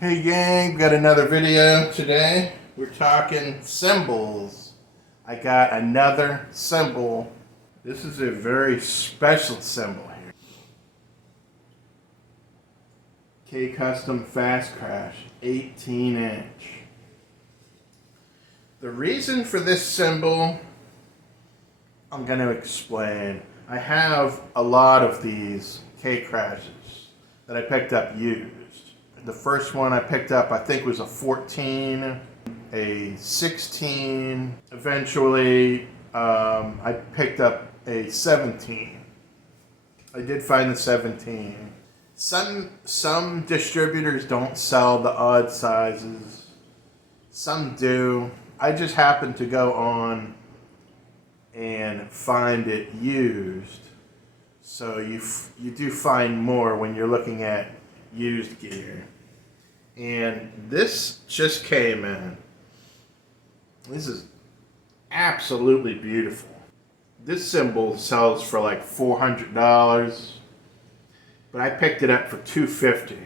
Hey gang, got another video today. We're talking cymbals. I got another cymbal. This is a very special cymbal here. K-Custom Fast Crash, 18 inch. The reason for this cymbal, I'm going to explain. I have a lot of these K-Crashes that I picked up used. The first one I picked up, I think, was a 14, a 16. Eventually, I picked up a 17. I did find the 17. Some distributors don't sell the odd sizes. Some do. I just happened to go on and find it used. So you do find more when you're looking at used gear. And this just came in. This is absolutely beautiful. This cymbal sells for like $400, but I picked it up for $250.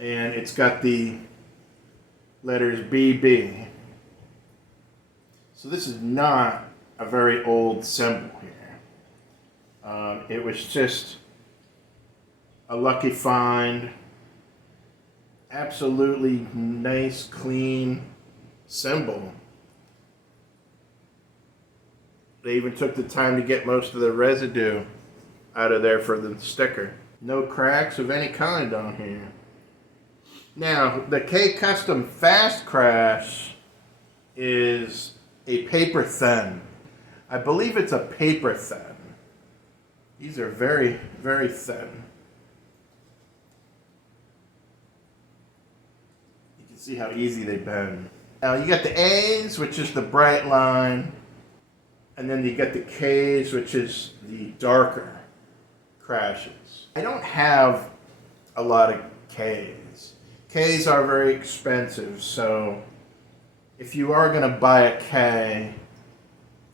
And it's got the letters BB. So this is not a very old cymbal here. It was just a lucky find. Absolutely nice, clean cymbal. They even took the time to get most of the residue out of there for the sticker. No cracks of any kind on here. Now, the K-Custom Fast Crash is a paper thin. I believe it's a paper thin. These are very, very thin. See how easy they bend. Now you got the A's, which is the bright line, and then you got the K's, which is the darker crashes. I don't have a lot of K's. K's are very expensive, so if you are going to buy a K,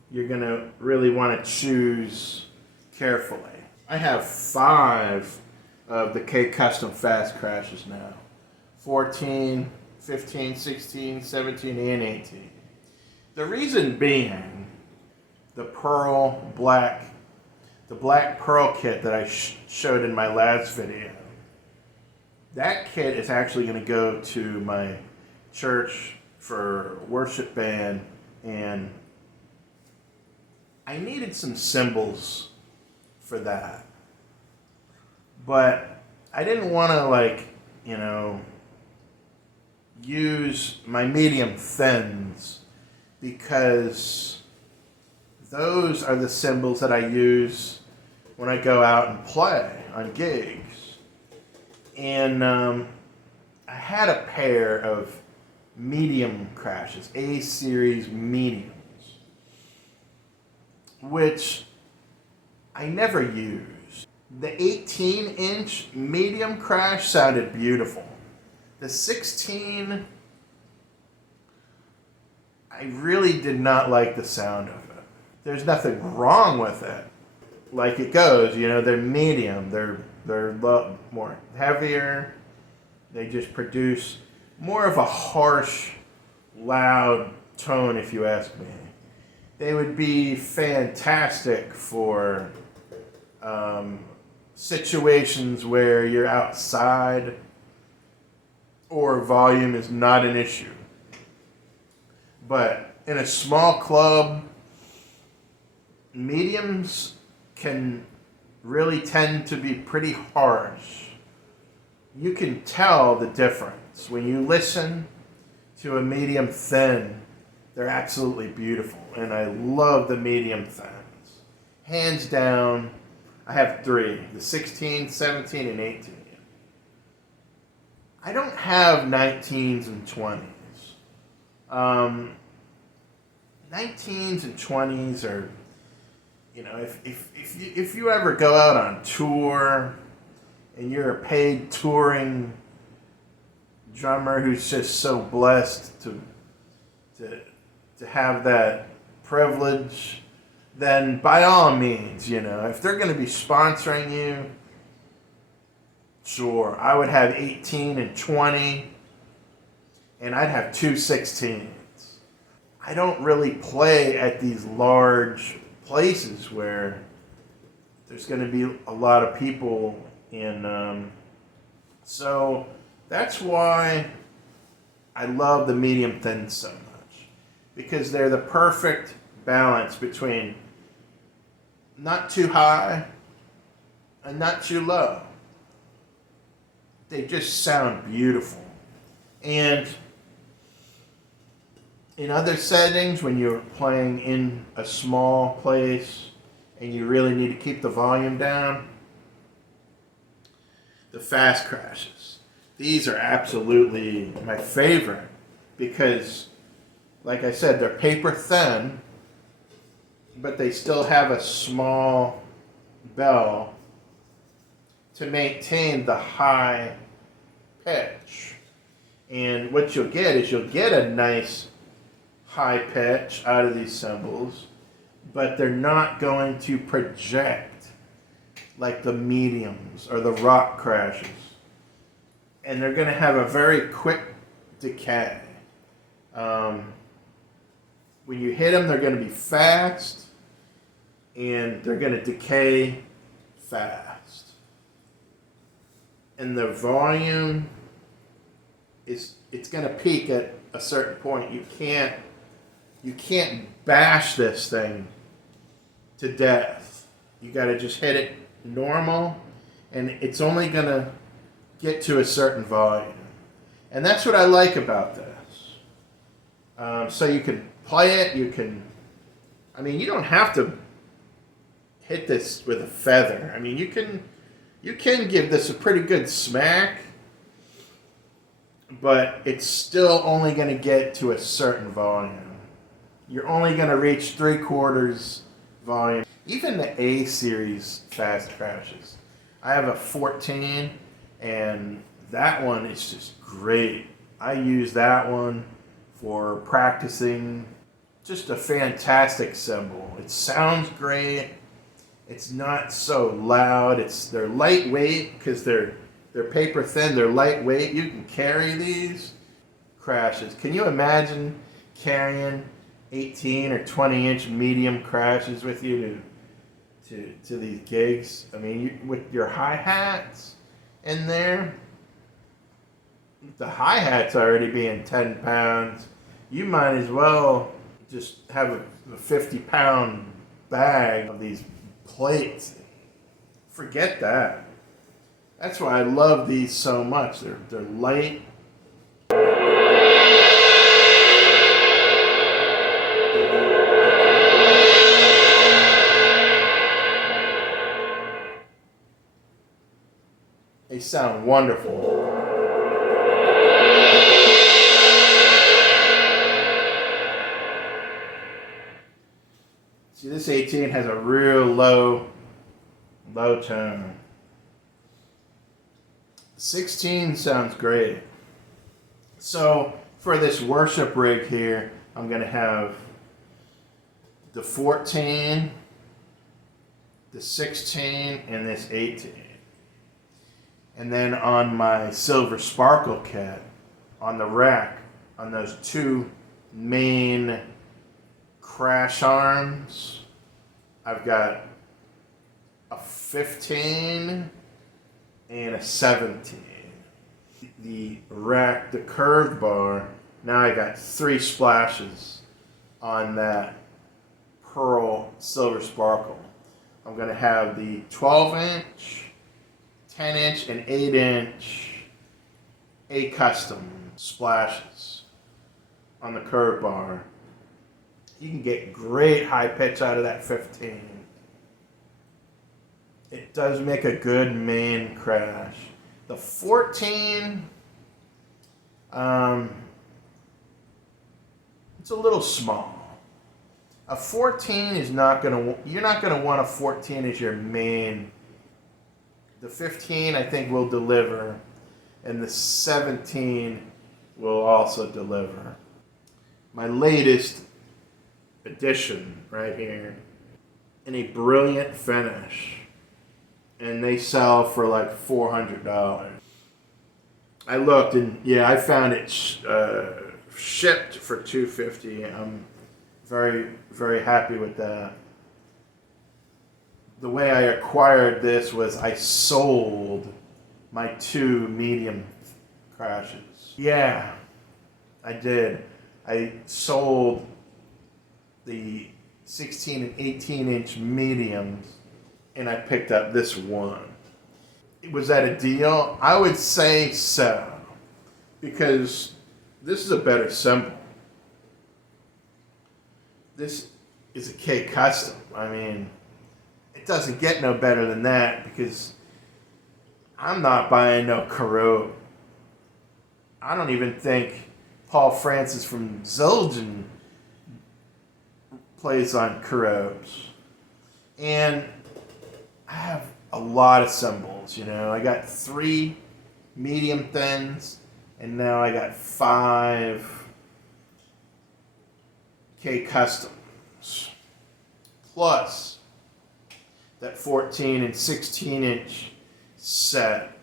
you're going to really want to choose carefully. I have 5 of the K-Custom Fast Crashes now. 14, 15, 16, 17, and 18. The reason being, the black pearl kit that I showed in my last video, that kit is actually going to go to my church for worship band, and I needed some cymbals for that. But I didn't want to, use my medium thins, because those are the cymbals that I use when I go out and play on gigs. And I had a pair of medium crashes, A series mediums, which I never used. The 18-inch medium crash sounded beautiful. The 16, I really did not like the sound of it. There's nothing wrong with it. Like it goes, they're medium, they're more heavier. They just produce more of a harsh, loud tone, if you ask me. They would be fantastic for situations where you're outside or volume is not an issue. But in a small club, mediums can really tend to be pretty harsh. You can tell the difference. When you listen to a medium thin, they're absolutely beautiful. And I love the medium thins. Hands down, I have 3, the 16, 17, and 18. I don't have 19s and 20s. 19s and 20s are, if you ever go out on tour and you're a paid touring drummer who's just so blessed to have that privilege, then by all means, if they're going to be sponsoring you, Sure, I would have 18 and 20, and I'd have two 16s. I don't really play at these large places where there's going to be a lot of people in. So that's why I love the medium thin so much, because they're the perfect balance between not too high and not too low. They just sound beautiful. And in other settings, when you're playing in a small place and you really need to keep the volume down, the fast crashes. These are absolutely my favorite because, like I said, they're paper thin, but they still have a small bell to maintain the high pitch. And what you'll get is you'll get a nice high pitch out of these cymbals, but they're not going to project like the mediums or the rock crashes. And they're going to have a very quick decay. When you hit them, they're going to be fast, and they're going to decay fast. And the volume it's going to peak at a certain point. You can't bash this thing to death. You got to just hit it normal, and it's only going to get to a certain volume. And that's what I like about this. So you can play it. You don't have to hit this with a feather. I mean, you can give this a pretty good smack, but it's still only going to get to a certain volume. You're only going to reach 3/4 volume. Even the A series fast crashes. I have a 14, and that one is just great. I use that one for practicing. Just a fantastic cymbal. It sounds great. It's not so loud. They're lightweight because they're paper thin. They're lightweight. You can carry these crashes. Can you imagine carrying 18 or 20-inch medium crashes with you to these gigs? I mean, with your hi-hats in there, the hi-hats already being 10 pounds, you might as well just have a 50-pound bag of these plates. Forget that. That's why I love these so much. They're light. They sound wonderful. See, this 18 has a real low tone. 16 sounds great. So for this worship rig here, I'm going to have the 14, the 16, and this 18. And then on my silver sparkle kit, on the rack, on those two main crash arms, I've got a 15 and a 17. The rack, the curved bar, now I got 3 splashes on that pearl silver sparkle. I'm going to have the 12-inch, 10-inch, and 8-inch A custom splashes on the curved bar. You can get great high pitch out of that 15. It does make a good main crash. The 14, it's a little small. A 14 is you're not gonna want a 14 as your main. The 15 I think will deliver, and the 17 will also deliver. My latest addition right here, in a brilliant finish, and they sell for like $400. I looked and yeah, I found it shipped for $250. I'm very, very happy with that. The way I acquired this was I sold my 2 medium crashes. Yeah, I did. I sold the 16 and 18-inch mediums, and I picked up this one. Was that a deal? I would say so, because this is a better cymbal. This is a K Custom. I mean, it doesn't get no better than that, because I'm not buying no Corot. I don't even think Paul Francis from Zildjian plays on Corots. And I have a lot of cymbals, you know. I got 3 medium thins, and now I got 5 K Customs. Plus that 14 and 16-inch set.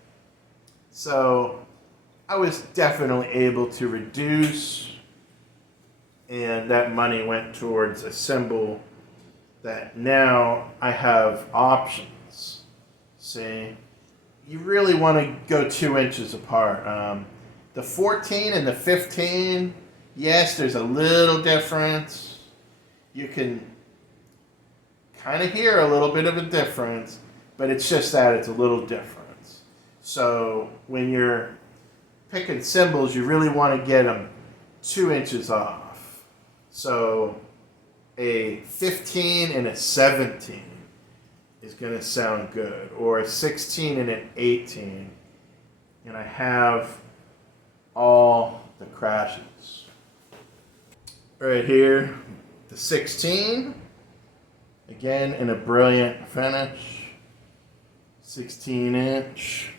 So I was definitely able to reduce, and that money went towards a cymbal that now I have options. See, you really want to go 2 inches apart. The 14 and the 15, yes, there's a little difference. You can kind of hear a little bit of a difference, but it's just that it's a little difference. So when you're picking cymbals, you really want to get them 2 inches off. So a 15 and a 17 is going to sound good, or a 16 and an 18. And I have all the crashes. Right here, the 16, again in a brilliant finish, 16-inch.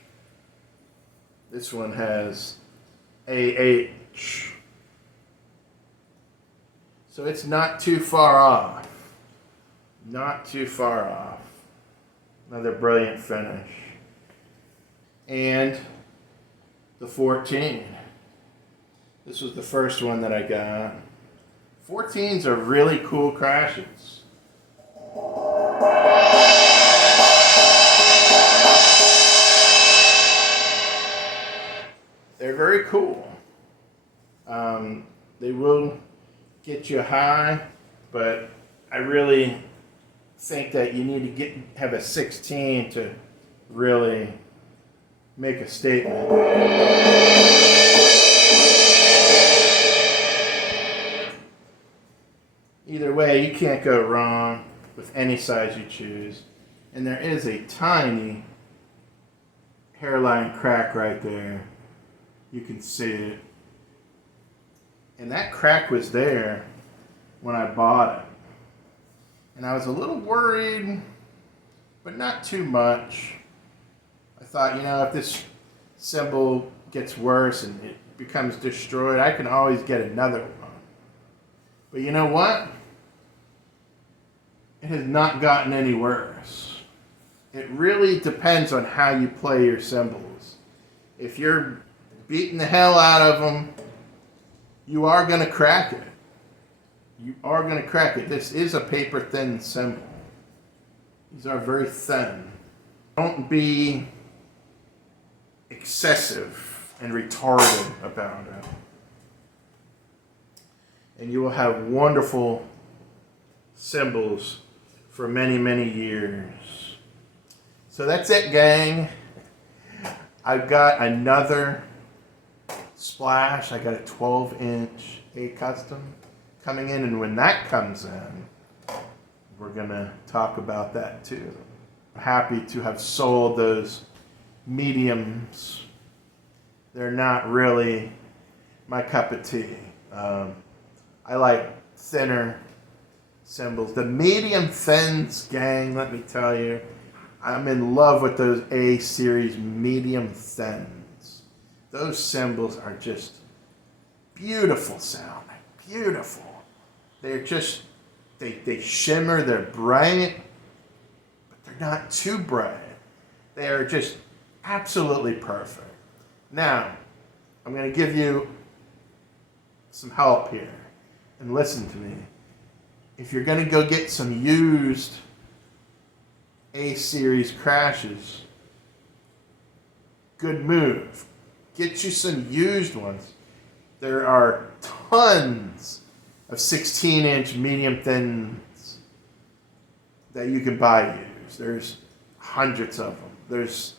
This one has AH. So it's not too far off. Not too far off. Another brilliant finish. And the 14. This was the first one that I got. 14s are really cool crashes. They're very cool. They will get you high, but I really think that you need to have a 16 to really make a statement. Either way, you can't go wrong with any size you choose. And there is a tiny hairline crack right there. You can see it. And that crack was there when I bought it. And I was a little worried, but not too much. I thought, you know, if this cymbal gets worse and it becomes destroyed, I can always get another one. But you know what? It has not gotten any worse. It really depends on how you play your cymbals. If you're beating the hell out of them, you are going to crack it. You are going to crack it. This is a paper thin cymbal. These are very thin. Don't be excessive and retarded about it. And you will have wonderful cymbals for many, many years. So that's it, gang. I've got another Splash. I got a 12-inch A Custom coming in, and when that comes in, we're going to talk about that too. I'm happy to have sold those mediums. They're not really my cup of tea. I like thinner cymbals. The medium thins, gang, let me tell you, I'm in love with those A series medium thins. Those cymbals are just beautiful sounding, beautiful. They're just, they shimmer, they're bright, but they're not too bright. They are just absolutely perfect. Now, I'm going to give you some help here. And listen to me. If you're going to go get some used A-series crashes, good move. Get you some used ones. There are tons of 16-inch medium thins that you can buy used. There's hundreds of them. There's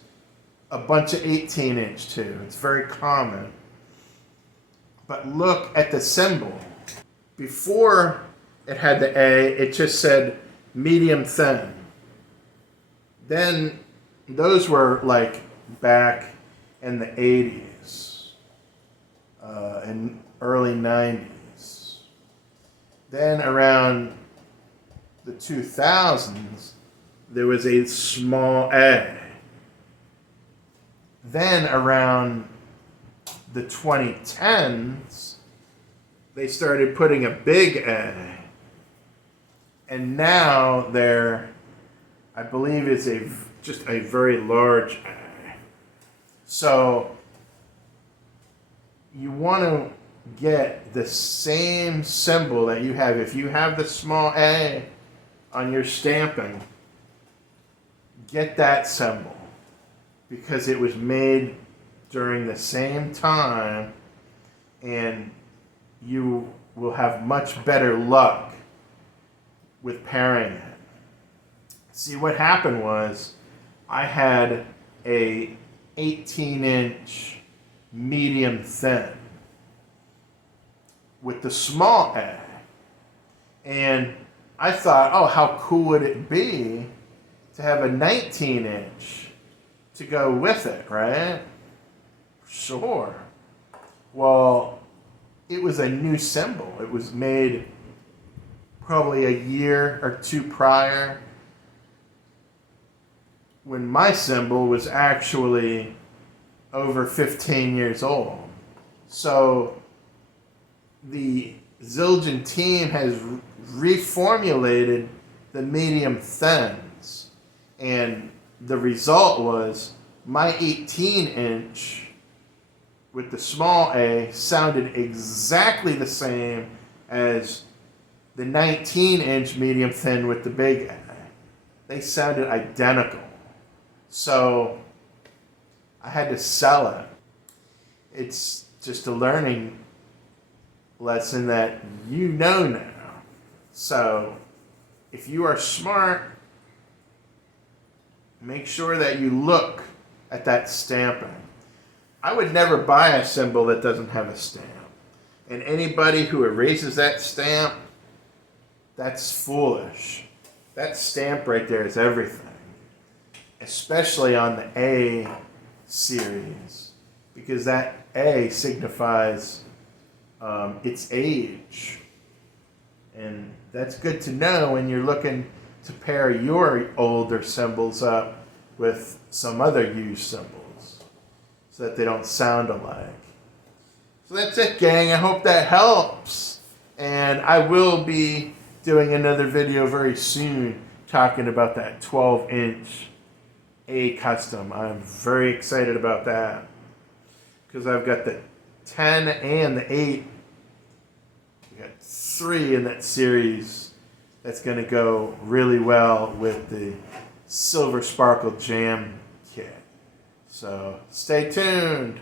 a bunch of 18-inch too. It's very common. But look at the symbol. Before it had the A, it just said medium thin. Then those were like back in the 80s and early 90s. Then around the 2000s, there was a small A. Then around the 2010s, they started putting a big A. And now I believe it's just a very large A. So you want to get the same symbol that you have. If you have the small A on your stamping, get that symbol because it was made during the same time, and you will have much better luck with pairing it. See, what happened was I had a 18-inch medium thin with the small A, and I thought, oh, how cool would it be to have a 19-inch to go with it, right? Sure. Well, it was a new symbol. It was made probably a year or two prior, when my symbol was actually over 15 years old. So the Zildjian team has reformulated the medium thins, and the result was my 18-inch with the small A sounded exactly the same as the 19-inch medium thin with the big A. They sounded identical. So I had to sell it. It's just a learning lesson that you know now. So if you are smart, make sure that you look at that stamping. I would never buy a symbol that doesn't have a stamp. And anybody who erases that stamp, that's foolish. That stamp right there is everything. Especially on the A series. Because that A signifies its age. And that's good to know when you're looking to pair your older symbols up with some other used symbols so that they don't sound alike. So that's it, gang. I hope that helps. And I will be doing another video very soon talking about that 12-inch A custom. I'm very excited about that because I've got the 10 and the 8. We got 3 in that series that's going to go really well with the Silver Sparkle Jam kit. So stay tuned.